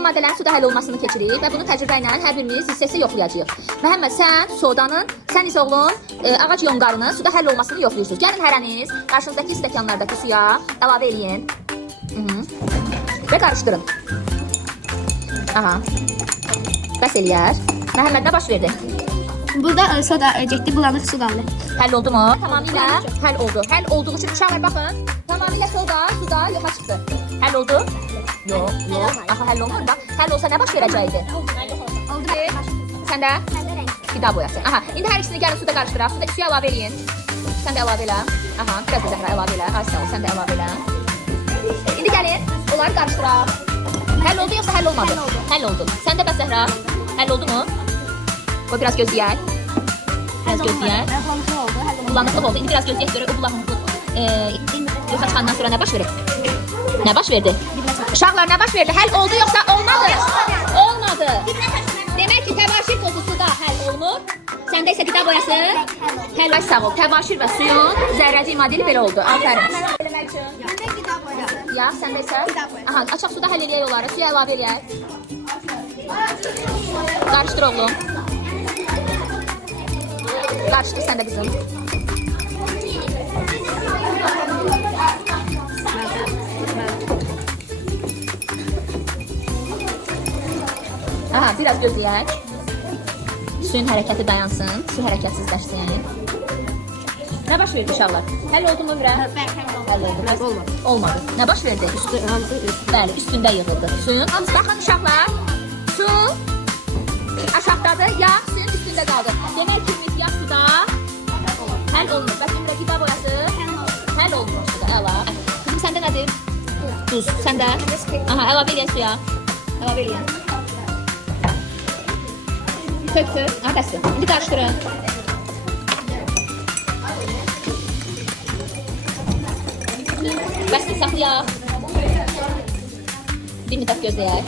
Bütün maddələrin suda həll olmasını keçirik və bunu təcrübə ilə hər birimiz hissəsi yoxlayacağıq. Məhəmməd, sən isə oğlun ağac yonqarının suda həll olmasını yoxlayırsınız. Gəlin hərəniz qarşınızdakı stəkanlardakı suya əlavə eləyin. Və qarışdırın. Aha. Bəs eləyər. Məhəmməd, nə baş verdi? Burada soda getdi, bulanıq su qaldı. Həll oldu mu? Tamamilə həll oldu. Həll olduğu üçün uşaqlar baxın. Tamamilə soda suda yoxa çıxdı. Həll oldu? Yox. Axı həll olmadı. Bax, həll olsa nə baş verəcəkdi? Oldu. Sən də? Qida boyası. Aha. İndi hər ikisini gəlin suda qarışdıraq. Suya əlavə eləyin. Sən də əlavə elə. Aha. Biraz da Zəhra əlavə elə. Az sağ ol. Sən də əlavə elə. İndi gəlin. Onları qarışdıraq. Həll oldu yoxsa həll olmadı? Həll oldu. Sən də bəs Zəhra? Həll oldu mu? O biraz gözləyək. Biraz gözləyək. Bulanıqlıq oldu. İndi biraz gözləyək görə o bulanıqlıq yoxa çıxandan sonra nə baş verir? Nə baş verdi? Uşaqlar nə baş verdi? Həll oldu yoxsa olmadı? Olmadı. Demək ki, təbaşir tozu suda həll olunur. Səndə isə qida boyası həll sağ ol. Təbaşir və suyun zərrəcik modeli belə oldu. Afərin. Ya, səndə isə? Aha, açıq suda həll eləyək onları. Suya əlavə eləyək. Qarışdır oğlum. Qarışdır sən də qızım. Aha, biraz gözləyək. Suyun hərəkəti dayansın. Su hərəkətsizləşsin. Nə baş verdi uşaqlar? Həll oldu mu Ürə? Həll oldu. Olmadı. Nə baş verdi? Bəli, üstündə yığıldı. Suyun. Baxın uşaqlar. Su aşağıdadır, yağ suyun üstündə qaldı. Demək ki, biz yağ suda həll olunur. Bəs Ümrə qida boyası həll olunur suda. Əla. Kızım, səndə nədir? Duz. Səndə? Aha, əlavə eləyək suya. Əlavə eləyək. Töktür. Aha, bəsdir. İndi qarışdırın. Bəsdir, saxlayaq. Bir müddət gözləyək.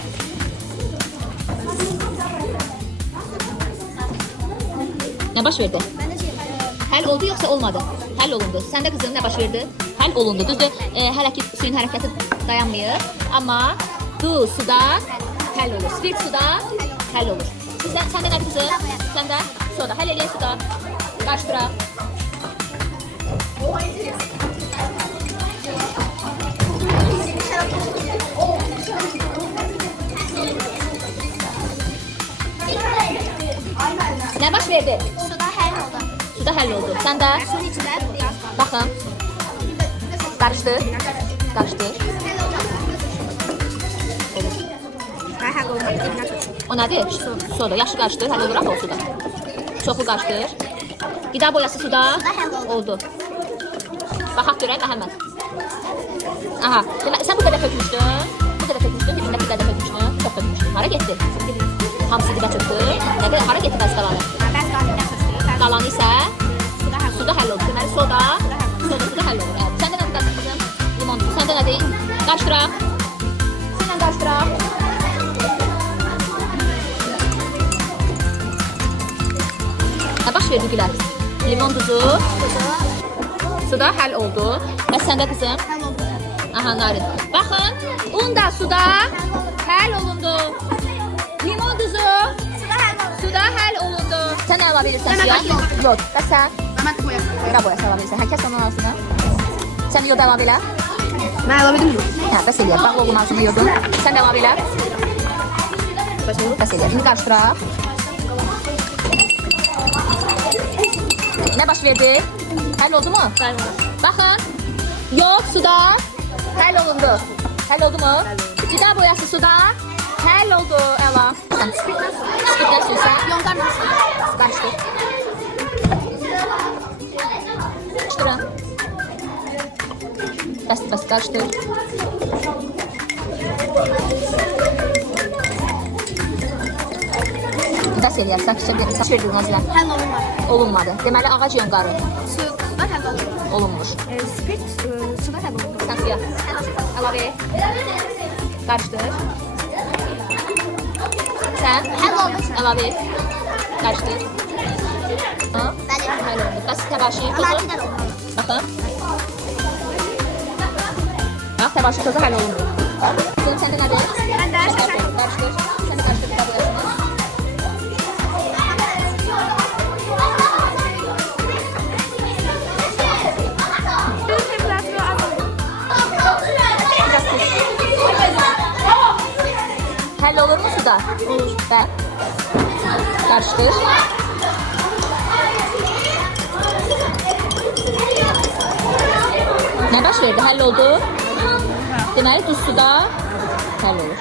Nə baş verdi? Həll oldu yoxsa olmadı? Həll olundu. Səndə qızım nə baş verdi? Həll olundu. Düzdür, hələ ki suyun hərəkəti dayanmıyor. Amma duz suda həll olur. Spirt suda həll olur. Səndə nədir qızım? Səndə soda. Həll eləyək suda. Qarışdıraq. Nə baş verdi? Suda həll oldu. Suda həll oldu. Sən də? Suyun içində yağ. Baxın. Qarışdır. Qarışdır. Həll oldu. O nədir? Soda. Yaxşı qarışdır. Həll olur o suda. Çoxlu qarışdır. Qida boyası suda oldu. Baxaq görək Məhəmməd. Aha. Sən bu qədər tökmüşdün. Bu qədər tökmüşdün. Bir qədər tökmüşdün. Çox tökmüşdün. Hara getdi? Hamısı dibə çöktü. Nə qədər? Hara getdi bəs qalanı? Qalanı isə suda həll oldu. Deməli soda suda həll olur. Səndə nədir qızım? Limon tuzu. Səndə nədir? Qarışdıraq. Sənlə qarışdıraq. Nə baş verdi Gülər? Limon tuzu suda həll oldu. Bəs səndə qızım? Həll oldu. Aha, narin. Baxın, un da suda həll olundu. Limon tuzu suda həll olundu. Sən nə əlavə edirsən suya? Yox. Bəs sən? Mən boyası. Qida boyası əlavə edirsən. Hər kəs onun arasına. Sən yoda əlavə elə. Mən əlavə edim mi? Hə, bəs eləyək. Bax, oğlum arasını yodun. Sən də əlavə elə. Bəs eləyək. İndi qarışdıraq. Nə baş verdi? Həll oldu mu? Baxın. Yox, suda həll olundu. Həll oldu mu? Qida boyası suda həll oldu. Əla. Spirtlə suysa? Yonqarla su. Qarışdır. Qarışdırın. Bəs qarışdır. Bəs eləyər. Sakitcə verdi nazilər. Həll olunmadı. Olunmadı. Deməli ağac yonqarı Suda həll olundu. olunmuş. Spirt suda həll olundu. Sən suya əlavə et. Qarışdır. Sən Həll oldu. əlavə et. Qarışdır. Ha? Bəli. Həll oldu. Bəs təbaşir tozu. Əlavə olundu. Baxın. Bax, təbaşir tozu həll olundu. Qızım, səndə nədir? Məndə Qarışdır. Həll olur mu suda? Olur. Bəli. Qarışdır. Nə baş verdi? Həll oldu? Deməli, duz suda həll olur.